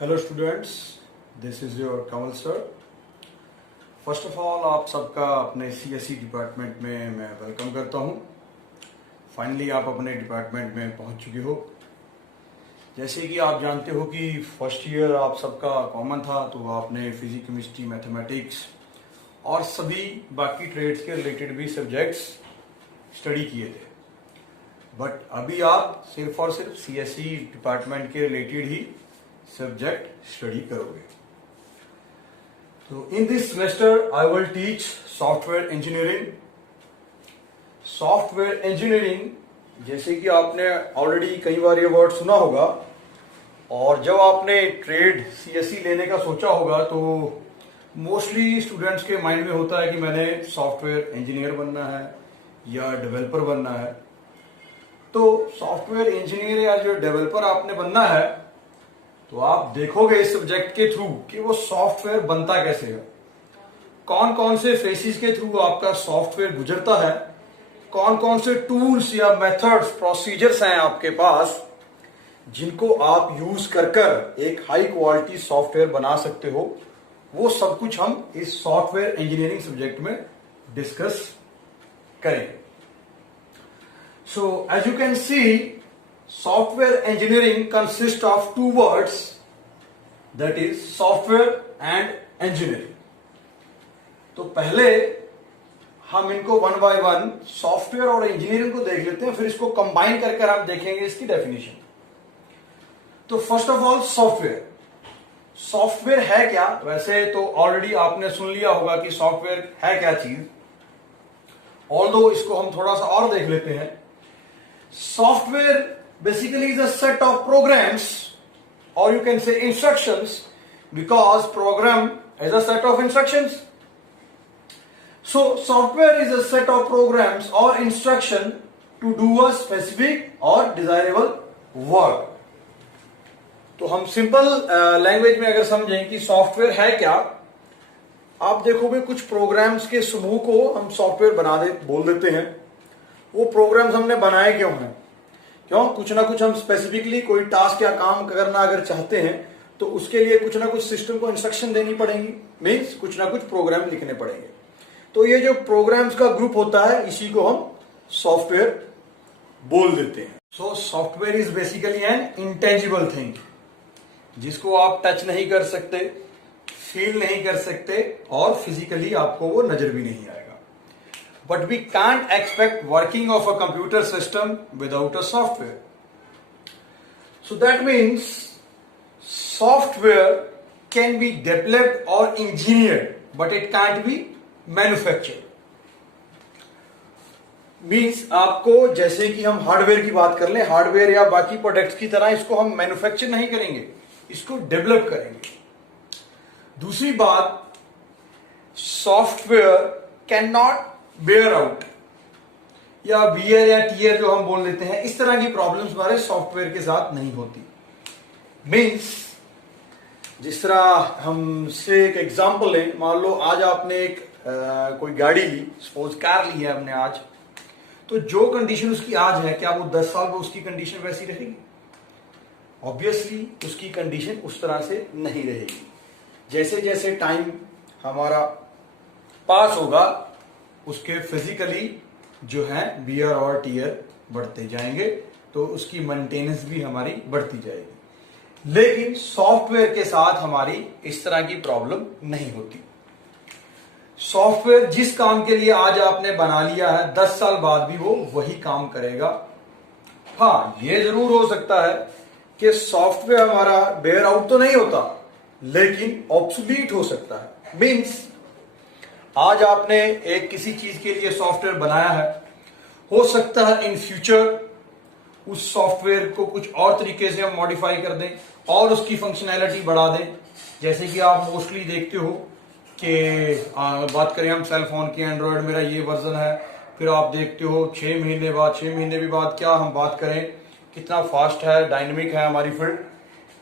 Hello students, this is your Kamal sir. First of all आप सबका अपने CSE department में मैं वेलकम करता हूं। फाइनली आप अपने डिपार्टमेंट में पहुंच चुके हो। जैसे कि आप जानते हो कि फर्स्ट ईयर आप सबका कॉमन था, तो आपने फिजिक्स, केमिस्ट्री, मैथमेटिक्स और सभी बाकी ट्रेड्स के रिलेटेड भी सब्जेक्ट्स स्टडी किए थे। बट अभी आप सिर्फ और सिर्फ सीएसई डिपार्टमेंट के रिलेटेड ही सब्जेक्ट स्टडी करोगे। तो in this semester I will teach software engineering. Software engineering जैसे कि आपने ऑलरेडी कई बार ये वर्ड सुना होगा, और जब आपने ट्रेड सीएसई लेने का सोचा होगा तो मोस्टली स्टूडेंट्स के माइंड में होता है कि मैंने सॉफ्टवेयर इंजीनियर बनना है या डेवलपर बनना है। तो सॉफ्टवेयर इंजीनियर या जो डेवलपर आपने बनना है, तो आप देखोगे इस सब्जेक्ट के थ्रू कि वो सॉफ्टवेयर बनता कैसे है, कौन कौन से फेसिस के थ्रू आपका सॉफ्टवेयर गुजरता है, कौन कौन से टूल्स या मेथड्स, प्रोसीजर्स हैं आपके पास जिनको आप यूज कर एक हाई क्वालिटी सॉफ्टवेयर बना सकते हो। वो सब कुछ हम इस सॉफ्टवेयर इंजीनियरिंग सब्जेक्ट में डिस्कस करेंगे। So as you can see, software engineering consists of two words, that is software and engineering। तो पहले हम इनको वन बाय वन सॉफ्टवेयर और इंजीनियरिंग को देख लेते हैं, फिर इसको कंबाइन करके हम देखेंगे इसकी डेफिनेशन। तो फर्स्ट ऑफ ऑल सॉफ्टवेयर है क्या? वैसे तो ऑलरेडी आपने सुन लिया होगा कि सॉफ्टवेयर है क्या चीज, ऑल्दो इसको हम थोड़ा सा और देख लेते हैं। Software basically is a set of programs, or you can say instructions, because program is a set of instructions. So software is a set of programs or instruction to do a specific or desirable work। तो हम simple language में अगर समझें कि software है क्या, आप देखोगे कुछ प्रोग्राम्स के समूह को हम सॉफ्टवेयर बोल देते हैं। वो प्रोग्राम्स हमने बनाए क्यों हैं? क्यों? कुछ ना कुछ हम स्पेसिफिकली कोई टास्क या काम करना अगर चाहते हैं तो उसके लिए कुछ ना कुछ सिस्टम को इंस्ट्रक्शन देनी पड़ेगी, मीन्स कुछ ना कुछ प्रोग्राम लिखने पड़ेंगे। तो ये जो प्रोग्राम्स का ग्रुप होता है, इसी को हम सॉफ्टवेयर बोल देते हैं। So software is basically N intangible thing, जिसको आप टच नहीं कर सकते, फील नहीं कर सकते, और फिजिकली आपको वो नजर भी नहीं आएगा। But we can't expect working of a computer system without a software. So that means software can be developed or engineered, but it can't be manufactured. Means आपको, जैसे कि हम हार्डवेयर की बात कर लें, हार्डवेयर या बाकी प्रोडक्ट्स की तरह इसको हम मैन्युफैक्चर नहीं करेंगे, इसको डेवलप करेंगे। दूसरी बात, software can not wear out या बियर या टीयर जो हम बोल लेते हैं, इस तरह की प्रॉब्लम्स हमारे सॉफ्टवेयर के साथ नहीं होती। मीन्स जिस तरह हम से एक एग्जांपल लें, मान लो आज आपने एक कोई गाड़ी ली, सपोज कार ली है हमने आज, तो जो कंडीशन उसकी आज है, क्या वो 10 साल में उसकी कंडीशन वैसी रहेगी? ऑब्वियसली उसकी कंडीशन उस तरह से नहीं रहेगी। जैसे जैसे टाइम हमारा पास होगा, उसके फिजिकली जो है बियर और टीयर बढ़ते जाएंगे, तो उसकी मेंटेनेंस भी हमारी बढ़ती जाएगी। लेकिन सॉफ्टवेयर के साथ हमारी इस तरह की प्रॉब्लम नहीं होती। सॉफ्टवेयर जिस काम के लिए आज आपने बना लिया है, 10 साल बाद भी वो वही काम करेगा। हाँ, ये जरूर हो सकता है कि सॉफ्टवेयर हमारा बेयर आउट तो नहीं होता, लेकिन ऑब्सोलीट हो सकता है। मीन्स आज आपने एक किसी चीज के लिए सॉफ्टवेयर बनाया है, हो सकता है इन फ्यूचर उस सॉफ्टवेयर को कुछ और तरीके से हम मॉडिफाई कर दें और उसकी फंक्शनैलिटी बढ़ा दें। जैसे कि आप मोस्टली देखते हो कि बात करें हम सेल फोन की, एंड्रॉयड मेरा ये वर्जन है, फिर आप देखते हो 6 महीने भी बाद क्या हम बात करें कितना फास्ट है, डायनेमिक है हमारी फील्ड,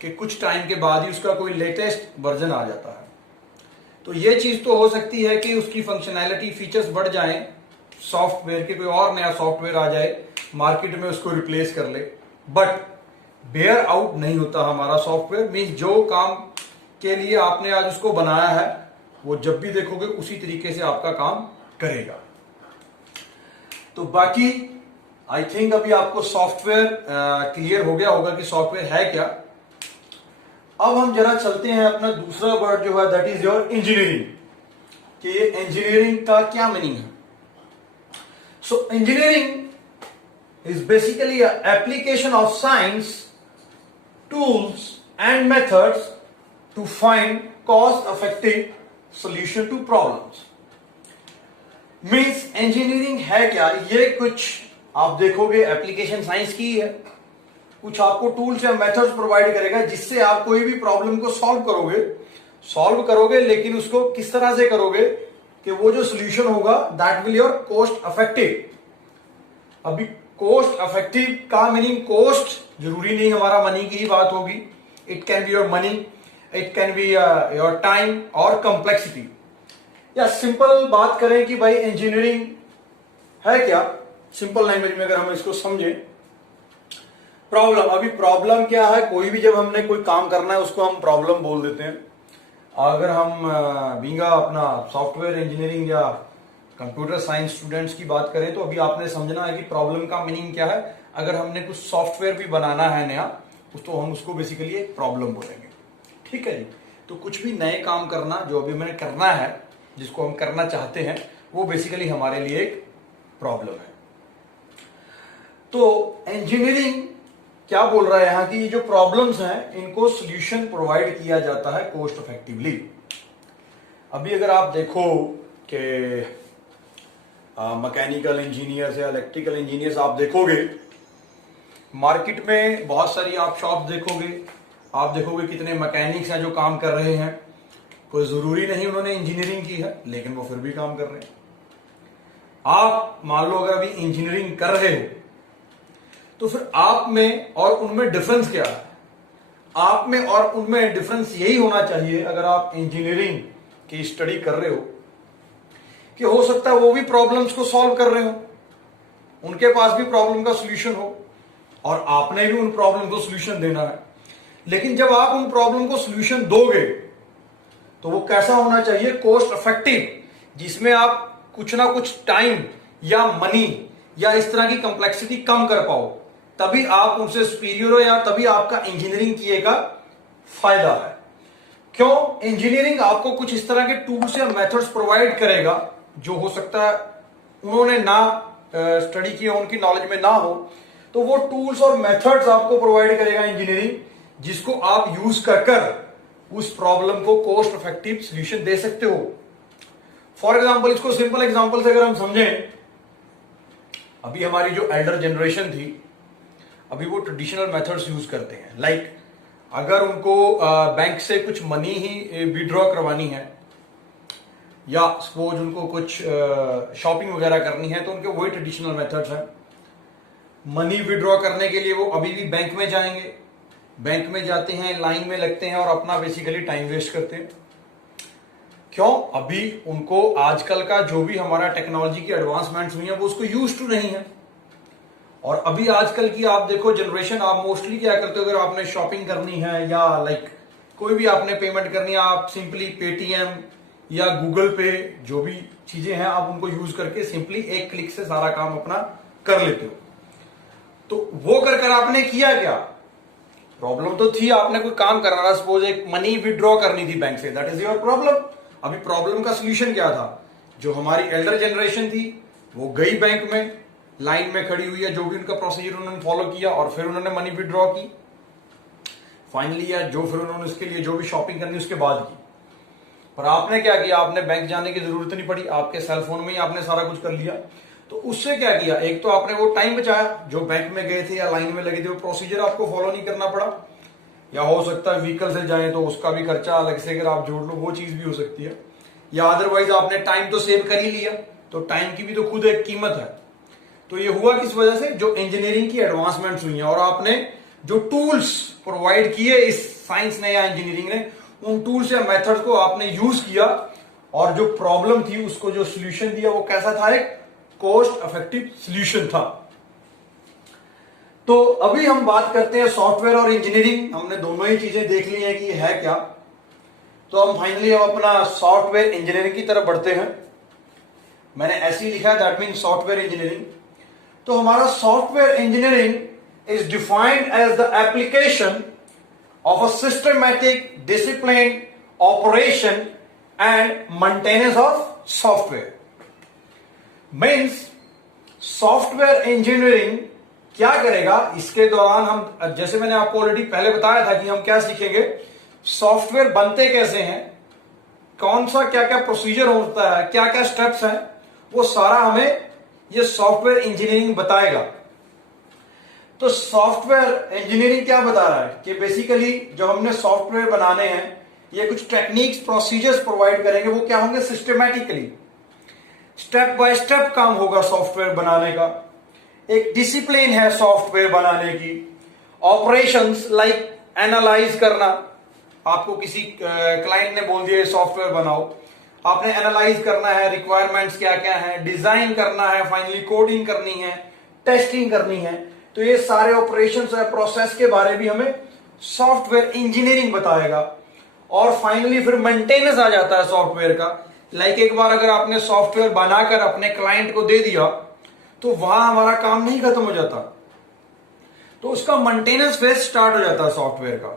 कि कुछ टाइम के बाद ही उसका कोई लेटेस्ट वर्जन आ जाता है। तो ये चीज तो हो सकती है कि उसकी फंक्शनैलिटी, फीचर्स बढ़ जाएं, सॉफ्टवेयर के कोई और नया सॉफ्टवेयर आ जाए मार्केट में उसको रिप्लेस कर ले। बट बेयर आउट नहीं होता हमारा सॉफ्टवेयर। मीन्स जो काम के लिए आपने आज उसको बनाया है वो जब भी देखोगे उसी तरीके से आपका काम करेगा। तो बाकी आई थिंक अभी आपको सॉफ्टवेयर क्लियर हो गया होगा कि सॉफ्टवेयर है क्या। अब हम जरा चलते हैं अपना दूसरा वर्ड जो है दैट इज योर इंजीनियरिंग, कि ये इंजीनियरिंग का क्या मीनिंग है। So engineering is basically application of science, tools and methods to find cost-effective solution to problems. Means engineering है क्या, ये कुछ आप देखोगे एप्लीकेशन साइंस की है, कुछ आपको टूल्स या मेथड्स प्रोवाइड करेगा जिससे आप कोई भी प्रॉब्लम को सॉल्व करोगे, लेकिन उसको किस तरह से करोगे कि वो जो सोल्यूशन होगा that will your cost effective. अभी कॉस्ट इफेक्टिव का मीनिंग कॉस्ट जरूरी नहीं हमारा मनी की ही बात होगी, it can be your money, it can be your time और कॉम्प्लेक्सिटी। या सिंपल बात करें कि भाई इंजीनियरिंग है क्या, सिंपल लैंग्वेज में अगर हम इसको समझें, प्रॉब्लम। अभी प्रॉब्लम क्या है, कोई भी जब हमने कोई काम करना है उसको हम प्रॉब्लम बोल देते हैं। अगर हम बीइंग अपना सॉफ्टवेयर इंजीनियरिंग या कंप्यूटर साइंस स्टूडेंट्स की बात करें तो अभी आपने समझना है कि प्रॉब्लम का मीनिंग क्या है। अगर हमने कुछ सॉफ्टवेयर भी बनाना है नया तो हम उसको बेसिकली एक प्रॉब्लम बोलेंगे, ठीक है जी। तो कुछ भी नए काम करना जो अभी मैंने करना है, जिसको हम करना चाहते हैं, वो बेसिकली हमारे लिए एक प्रॉब्लम है। तो इंजीनियरिंग क्या बोल रहा है यहां कि ये जो प्रॉब्लम्स हैं इनको सॉल्यूशन प्रोवाइड किया जाता है कॉस्ट इफेक्टिवली। अभी अगर आप देखो कि मैकेनिकल इंजीनियर्स या इलेक्ट्रिकल इंजीनियर्स आप देखोगे मार्केट में बहुत सारी आप शॉप देखोगे, आप देखोगे कितने मैकेनिक्स हैं जो काम कर रहे हैं। कोई जरूरी नहीं उन्होंने इंजीनियरिंग की है, लेकिन वो फिर भी काम कर रहे हैं। आप मान लो अगर अभी इंजीनियरिंग कर रहे हो तो फिर आप में और उनमें डिफरेंस क्या है? आप में और उनमें डिफरेंस यही होना चाहिए, अगर आप इंजीनियरिंग की स्टडी कर रहे हो, कि हो सकता है वो भी प्रॉब्लम्स को सॉल्व कर रहे हो, उनके पास भी प्रॉब्लम का सॉल्यूशन हो और आपने भी उन प्रॉब्लम को सॉल्यूशन देना है। लेकिन जब आप उन प्रॉब्लम को सॉल्यूशन दोगे तो वो कैसा होना चाहिए? कॉस्ट इफेक्टिव, जिसमें आप कुछ ना कुछ टाइम या मनी या इस तरह की कॉम्प्लेक्सिटी कम कर पाओ, तभी आप उनसे सुपीरियर हो या तभी आपका इंजीनियरिंग किए का फायदा है। क्यों? इंजीनियरिंग आपको कुछ इस तरह के टूल्स या मेथड्स प्रोवाइड करेगा जो हो सकता है उन्होंने ना स्टडी किया, उनकी नॉलेज में ना हो, तो वो टूल्स और मेथड्स आपको प्रोवाइड करेगा इंजीनियरिंग, जिसको आप यूज कर उस प्रॉब्लम को कॉस्ट इफेक्टिव सॉल्यूशन दे सकते हो। फॉर एग्जांपल, इसको सिंपल एग्जांपल से अगर हम समझें, अभी हमारी जो एल्डर जनरेशन थी, अभी वो ट्रेडिशनल मेथड्स यूज करते हैं। लाइक अगर उनको बैंक से कुछ मनी ही विड्रॉ करवानी है या सपोज उनको कुछ शॉपिंग वगैरह करनी है, तो उनके वही ट्रेडिशनल मेथड्स हैं। मनी विड्रॉ करने के लिए वो अभी भी बैंक में जाएंगे, बैंक में जाते हैं, लाइन में लगते हैं और अपना बेसिकली टाइम वेस्ट करते हैं। क्यों? अभी उनको आजकल का जो भी हमारा टेक्नोलॉजी की एडवांसमेंट्स हुई है वो उसको यूज टू नहीं है। और अभी आजकल की आप देखो जनरेशन, आप मोस्टली क्या करते हो, अगर आपने शॉपिंग करनी है या लाइक कोई भी आपने पेमेंट करनी है, आप सिंपली पेटीएम या गूगल पे, जो भी चीजें हैं आप उनको यूज करके सिंपली एक क्लिक से सारा काम अपना कर लेते हो। तो वो कर आपने किया क्या? प्रॉब्लम तो थी, आपने कोई काम करना था, सपोज एक मनी विड्रॉ करनी थी बैंक से, दैट इज योर प्रॉब्लम। अभी प्रॉब्लम का सोल्यूशन क्या था? जो हमारी एल्डर जनरेशन थी वो गई बैंक में, लाइन में खड़ी हुई है, जो भी उनका प्रोसीजर उन्होंने फॉलो किया और फिर उन्होंने मनी विड्रॉ की फाइनली, या जो फिर उन्होंने उसके लिए जो भी शॉपिंग करनी उसके बाद की। पर आपने क्या किया? आपने बैंक जाने की जरूरत नहीं पड़ी, आपके सेल फोन में ही आपने सारा कुछ कर लिया। तो उससे क्या किया? एक तो आपने वो टाइम बचाया, जो बैंक में गए थे या लाइन में लगे थे वो प्रोसीजर आपको फॉलो नहीं करना पड़ा, या हो सकता है व्हीकल से जाए तो उसका भी खर्चा अलग से अगर आप जोड़ लो वो चीज भी हो सकती है, या अदरवाइज आपने टाइम तो सेव कर ही लिया। तो टाइम की भी तो खुद एक कीमत है। तो ये हुआ किस वजह से? जो इंजीनियरिंग की एडवांसमेंट्स हुई हैं और आपने जो टूल्स प्रोवाइड किए इस साइंस ने या इंजीनियरिंग ने, उन टूल्स या मेथड को आपने यूज किया और जो प्रॉब्लम थी उसको जो सोल्यूशन दिया वो कैसा था? एक कॉस्ट इफेक्टिव सोल्यूशन था। तो अभी हम बात करते हैं सॉफ्टवेयर और इंजीनियरिंग। हमने दोनों ही चीजें देख ली हैं कि ये है क्या। तो हम फाइनली हम अपना सॉफ्टवेयर इंजीनियरिंग की तरफ बढ़ते हैं। मैंने ऐसे ही लिखा है, दैट मीन सॉफ्टवेयर इंजीनियरिंग। तो हमारा software engineering is defined as the application of a systematic discipline operation and maintenance of software. Means software engineering क्या करेगा, इसके दौरान हम, जैसे मैंने आपको ऑलरेडी पहले बताया था कि हम क्या सीखेंगे, सॉफ्टवेयर बनते कैसे हैं, कौन सा क्या क्या प्रोसीजर होता है, क्या क्या स्टेप्स हैं, वो सारा हमें ये सॉफ्टवेयर इंजीनियरिंग बताएगा। तो सॉफ्टवेयर इंजीनियरिंग क्या बता रहा है कि बेसिकली जो हमने सॉफ्टवेयर बनाने हैं, ये कुछ टेक्निक्स प्रोसीजर्स प्रोवाइड करेंगे। वो क्या होंगे, सिस्टमैटिकली स्टेप बाय स्टेप काम होगा सॉफ्टवेयर बनाने का। एक डिसिप्लिन है सॉफ्टवेयर बनाने की। ऑपरेशंस लाइक एनालाइज करना, आपको किसी क्लाइंट ने बोल दिया सॉफ्टवेयर बनाओ, आपने एनालाइज करना है रिक्वायरमेंट्स क्या क्या है, डिजाइन करना है, फाइनली कोडिंग करनी है, टेस्टिंग करनी है। तो ये सारे ऑपरेशंस है, प्रोसेस के बारे भी हमें सॉफ्टवेयर इंजीनियरिंग बताएगा। और फाइनली फिर मेंटेनेंस आ जाता है सॉफ्टवेयर का। लाइक एक बार अगर आपने सॉफ्टवेयर बनाकर अपने क्लाइंट को दे दिया तो वहां हमारा काम नहीं खत्म हो जाता, तो उसका मेंटेनेंस फेज स्टार्ट हो जाता है सॉफ्टवेयर का।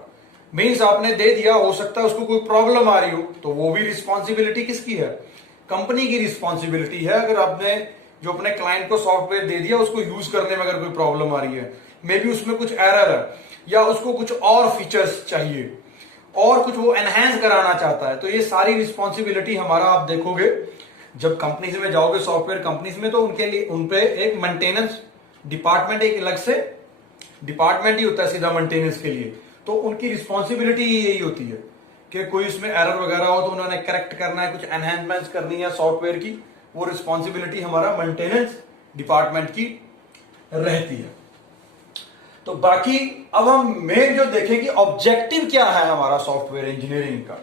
मीन्स आपने दे दिया, हो सकता है उसको कोई प्रॉब्लम आ रही हो, तो वो भी रिस्पॉन्सिबिलिटी किसकी है, कंपनी की रिस्पॉन्सिबिलिटी है। अगर आपने जो अपने क्लाइंट को सॉफ्टवेयर दे दिया, उसको यूज करने में अगर कोई प्रॉब्लम आ रही है, मे बी उसमें कुछ एरर है या उसको कुछ और फीचर्स चाहिए और कुछ वो एनहेंस कराना चाहता है, तो ये सारी रिस्पॉन्सिबिलिटी हमारा, आप देखोगे जब कंपनीज में जाओगे, सॉफ्टवेयर कंपनीज में, तो उनके लिए उनपे एक मेंटेनेंस डिपार्टमेंट, एक अलग से डिपार्टमेंट ही होता है सीधा मेंटेनेंस के लिए। तो उनकी रिस्पॉन्सिबिलिटी यही होती है कि कोई उसमें एरर वगैरह हो तो उन्होंने करेक्ट करना है, कुछ एनहेंसमेंट्स करनी है सॉफ्टवेयर की, वो रिस्पॉन्सिबिलिटी हमारा मेंटेनेंस डिपार्टमेंट की रहती है। तो बाकी अब हम मेन जो देखें कि ऑब्जेक्टिव क्या है हमारा सॉफ्टवेयर इंजीनियरिंग का।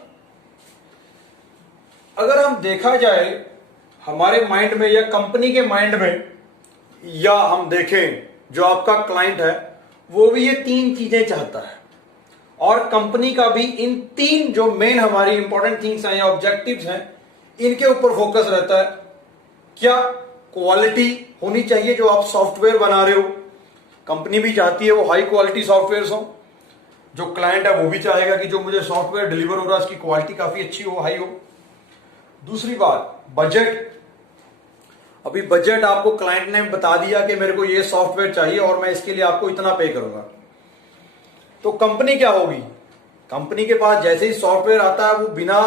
अगर हम देखा जाए हमारे माइंड में या कंपनी के माइंड में, या हम देखें जो आपका क्लाइंट है वो भी ये तीन चीजें चाहता है, और कंपनी का भी इन तीन जो मेन हमारी इंपॉर्टेंट थिंग्स हैं या ऑब्जेक्टिव्स हैं, इनके ऊपर फोकस रहता है। क्या क्वालिटी होनी चाहिए जो आप सॉफ्टवेयर बना रहे हो, कंपनी भी चाहती है वो हाई क्वालिटी सॉफ्टवेयर हो, जो क्लाइंट है वो भी चाहेगा कि जो मुझे सॉफ्टवेयर डिलीवर हो रहा है उसकी क्वालिटी काफी अच्छी हो, हाई हो। दूसरी बात, बजट। अभी बजट आपको क्लाइंट ने बता दिया कि मेरे को ये सॉफ्टवेयर चाहिए और मैं इसके लिए आपको इतना पे करूंगा, तो कंपनी क्या होगी, कंपनी के पास जैसे ही सॉफ्टवेयर आता है वो बिना,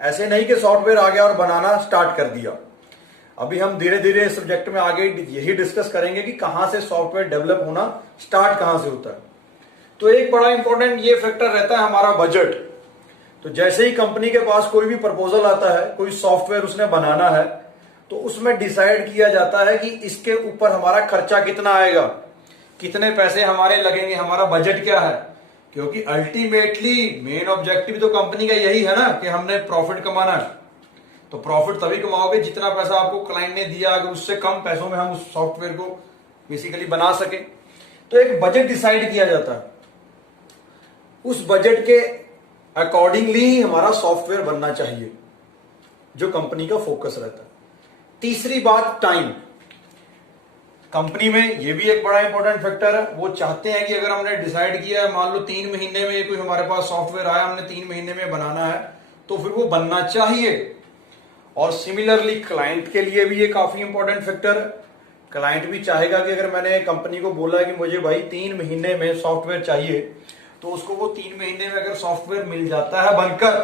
ऐसे नहीं कि सॉफ्टवेयर आ गया और बनाना स्टार्ट कर दिया। अभी हम धीरे धीरे इस सब्जेक्ट में आगे यही डिस्कस करेंगे कि कहां से सॉफ्टवेयर डेवलप होना स्टार्ट कहां से होता है। तो एक बड़ा इंपॉर्टेंट ये फैक्टर रहता है हमारा बजट। तो जैसे ही कंपनी के पास कोई भी प्रपोजल आता है, कोई सॉफ्टवेयर उसने बनाना है, तो उसमें डिसाइड किया जाता है कि इसके ऊपर हमारा खर्चा कितना आएगा, कितने पैसे हमारे लगेंगे, हमारा बजट क्या है। क्योंकि अल्टीमेटली मेन ऑब्जेक्टिव तो कंपनी का यही है ना कि हमने प्रॉफिट कमाना है। तो प्रॉफिट तभी कमाओगे जितना पैसा आपको क्लाइंट ने दिया, अगर उससे कम पैसों में हम उस सॉफ्टवेयर को बेसिकली बना सके। तो एक बजट डिसाइड किया जाता है, उस बजट के अकॉर्डिंगली ही हमारा सॉफ्टवेयर बनना चाहिए, जो कंपनी का फोकस रहता है। तीसरी बात, टाइम। कंपनी में ये भी एक बड़ा इंपॉर्टेंट फैक्टर है। वो चाहते हैं कि अगर हमने डिसाइड किया है, मान लो 3 महीने में कोई हमारे पास सॉफ्टवेयर आया, हमने 3 महीने में बनाना है, तो फिर वो बनना चाहिए। और सिमिलरली क्लाइंट के लिए भी ये काफी इंपॉर्टेंट फैक्टर है। क्लाइंट भी चाहेगा कि अगर मैंने कंपनी को बोला कि मुझे भाई 3 महीने में सॉफ्टवेयर चाहिए, तो उसको वो 3 महीने में अगर सॉफ्टवेयर मिल जाता है बनकर,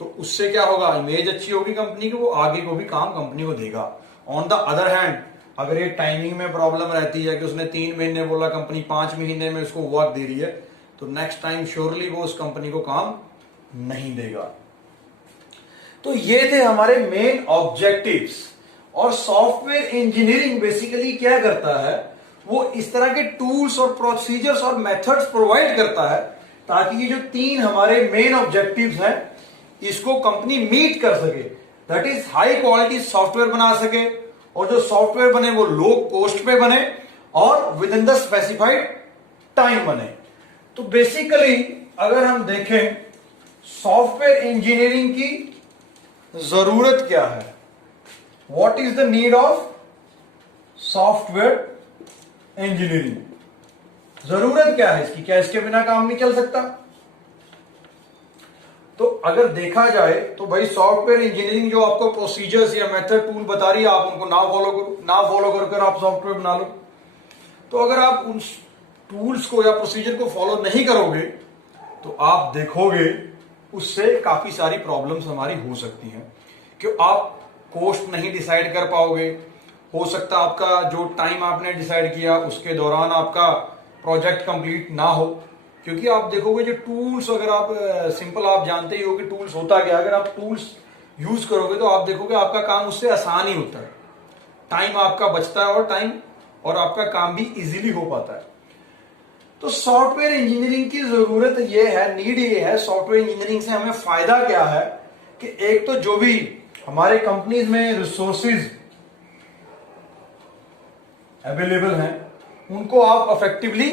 तो उससे क्या होगा, इमेज अच्छी होगी कंपनी की, वो आगे को भी काम कंपनी को देगा। ऑन द अदर हैंड, अगर ये टाइमिंग में प्रॉब्लम रहती है कि उसने 3 महीने बोला, कंपनी 5 महीने में उसको वर्क दे रही है, तो नेक्स्ट टाइम श्योरली वो उस कंपनी को काम नहीं देगा। तो ये थे हमारे मेन ऑब्जेक्टिव्स। और सॉफ्टवेयर इंजीनियरिंग बेसिकली क्या करता है, वो इस तरह के टूल्स और प्रोसीजर्स और मेथड्स प्रोवाइड करता है ताकि ये जो 3 हमारे मेन ऑब्जेक्टिव्स हैं, इसको कंपनी मीट कर सके। That is high quality software बना सके, और जो सॉफ्टवेयर बने वो लो कॉस्ट पे बने और with in the specified time बने। तो बेसिकली अगर हम देखें सॉफ्टवेयर इंजीनियरिंग की जरूरत क्या है, what is the need of software engineering, जरूरत क्या है इसकी, क्या इसके बिना काम नहीं चल सकता। तो अगर देखा जाए तो भाई सॉफ्टवेयर इंजीनियरिंग जो आपको प्रोसीजर्स या मेथड टूल बता रही है, आप उनको ना फॉलो कर आप सॉफ्टवेयर बना लो। तो अगर आप उन टूल्स को या प्रोसीजर को फॉलो नहीं करोगे तो आप देखोगे उससे काफी सारी प्रॉब्लम्स हमारी हो सकती हैं, कि आप कॉस्ट नहीं डिसाइड कर पाओगे, हो सकता है आपका जो टाइम आपने डिसाइड किया उसके दौरान आपका प्रोजेक्ट कंप्लीट ना हो, क्योंकि आप देखोगे जो टूल्स, अगर आप सिंपल आप जानते ही हो कि टूल्स होता क्या, अगर आप टूल्स यूज करोगे तो आप देखोगे आपका काम उससे आसान ही होता है, टाइम आपका बचता है और आपका काम भी इजीली हो पाता है। तो सॉफ्टवेयर इंजीनियरिंग की जरूरत ये है, नीड ये है, सॉफ्टवेयर इंजीनियरिंग से हमें फायदा क्या है कि एक तो जो भी हमारे कंपनीज में रिसोर्सेज अवेलेबल हैं उनको आप इफेक्टिवली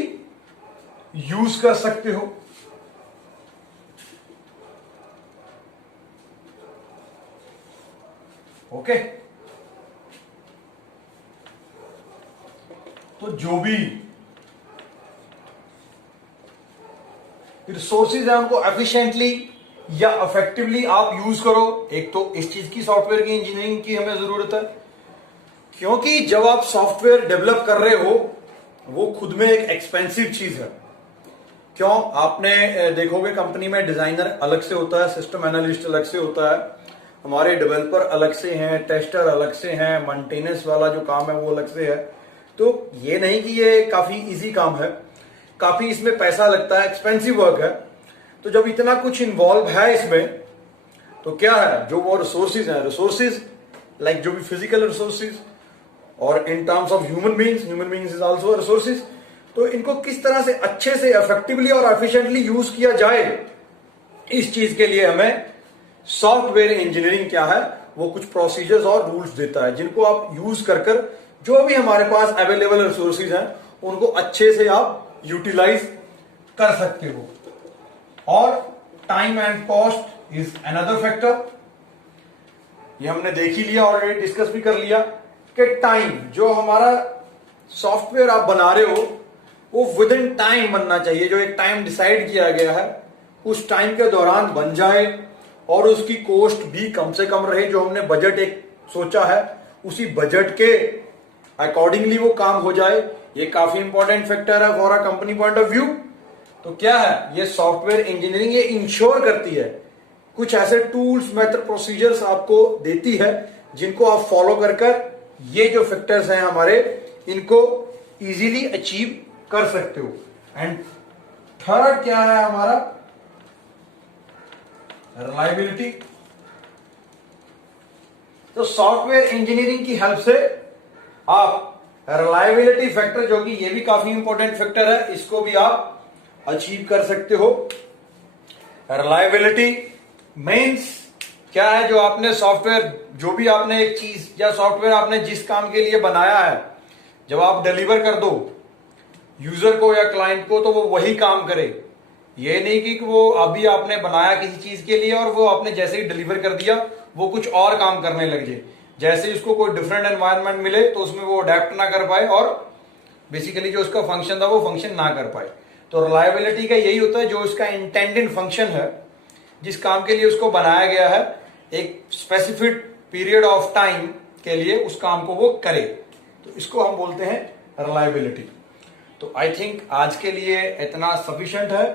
यूज कर सकते हो। ओके, तो जो भी रिसोर्सेज है उनको एफिशिएंटली या इफेक्टिवली आप यूज करो। एक तो इस चीज की सॉफ्टवेयर की इंजीनियरिंग की हमें जरूरत है, क्योंकि जब आप सॉफ्टवेयर डेवलप कर रहे हो वो खुद में एक एक्सपेंसिव चीज है। क्यों, आपने देखोगे कंपनी में डिजाइनर अलग से होता है, सिस्टम एनालिस्ट अलग से होता है, हमारे डेवलपर अलग से हैं, टेस्टर अलग से हैं, मेंटेनेंस वाला जो काम है वो अलग से है। तो ये नहीं कि ये काफी इजी काम है, काफी इसमें पैसा लगता है, एक्सपेंसिव वर्क है। तो जब इतना कुछ इन्वॉल्व है इसमें तो क्या है, जो वो रिसोर्सेज है, रिसोर्सेज लाइक जो भी फिजिकल रिसोर्सेज और in terms of human beings is also resources, तो इनको किस तरह से अच्छे से इफेक्टिवली और एफिशिएंटली यूज किया जाए, इस चीज के लिए हमें सॉफ्टवेयर इंजीनियरिंग क्या है वो कुछ प्रोसीजर्स और रूल्स देता है, जिनको आप यूज कर जो भी हमारे पास अवेलेबल रिसोर्सेज हैं उनको अच्छे से आप यूटिलाइज कर सकते हो। और time and cost is another factor, ये हमने देख ही लिया, ऑलरेडी डिस्कस भी कर लिया कि टाइम, जो हमारा सॉफ्टवेयर आप बना रहे हो वो विद इन टाइम बनना चाहिए, जो एक टाइम डिसाइड किया गया है उस टाइम के दौरान बन जाए और उसकी कॉस्ट भी कम से कम रहे, जो हमने बजट एक सोचा है उसी बजट के अकॉर्डिंगली वो काम हो जाए। ये काफी इंपॉर्टेंट फैक्टर है for a company point of view. तो क्या है, ये सॉफ्टवेयर इंजीनियरिंग ये इंश्योर करती है, कुछ ऐसे टूल्स मेथड प्रोसीजर्स आपको देती है जिनको आप फॉलो कर ये जो फैक्टर्स हैं हमारे, इनको इजीली अचीव कर सकते हो। एंड थर्ड क्या है हमारा, रिलायबिलिटी। तो सॉफ्टवेयर इंजीनियरिंग की हेल्प से आप रिलायबिलिटी फैक्टर, जो कि ये भी काफी इंपॉर्टेंट फैक्टर है, इसको भी आप अचीव कर सकते हो। रिलायबिलिटी मींस क्या है, जो आपने सॉफ्टवेयर, जो भी आपने एक चीज या सॉफ्टवेयर आपने जिस काम के लिए बनाया है, जब आप डिलीवर कर दो यूजर को या क्लाइंट को तो वो वही काम करे। ये नहीं कि वो अभी आपने बनाया किसी चीज के लिए और वो आपने जैसे ही डिलीवर कर दिया वो कुछ और काम करने लग जाए, जैसे ही उसको कोई डिफरेंट एनवायरनमेंट मिले तो उसमें वो अडेप्ट ना कर पाए और बेसिकली जो उसका फंक्शन था वो फंक्शन ना कर पाए। तो रिलायबिलिटी का यही होता है, जो उसका इंटेंडेड फंक्शन है, जिस काम के लिए उसको बनाया गया है, एक स्पेसिफिक पीरियड ऑफ टाइम के लिए उस काम को वो करे, तो इसको हम बोलते हैं रिलायबिलिटी। तो आई थिंक आज के लिए इतना सफिशिएंट है।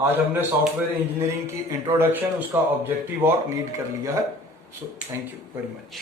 आज हमने सॉफ्टवेयर इंजीनियरिंग की इंट्रोडक्शन, उसका ऑब्जेक्टिव और नीड कर लिया है। So thank you very much.